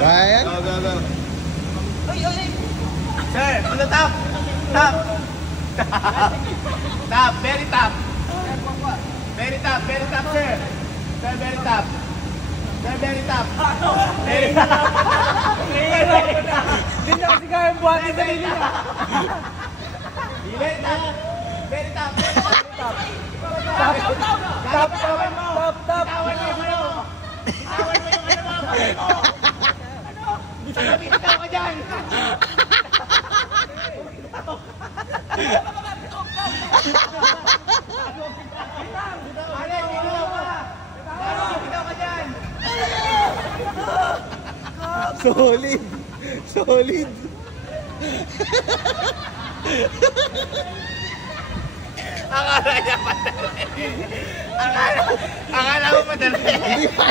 Kaya? Go. Sir, on the top. Top. Top, very top. Very top, sir. Sir, very top. Sir, very top. Very top. Hindi na kasi kaya buhatin sa sarili niya. Very top. Very top. Top. Bitawan mo yung ano. Bitaw ka dyan. Bitaw ka dyan. Solid. Akala niya madali. Akala mo madali. Hindi pa.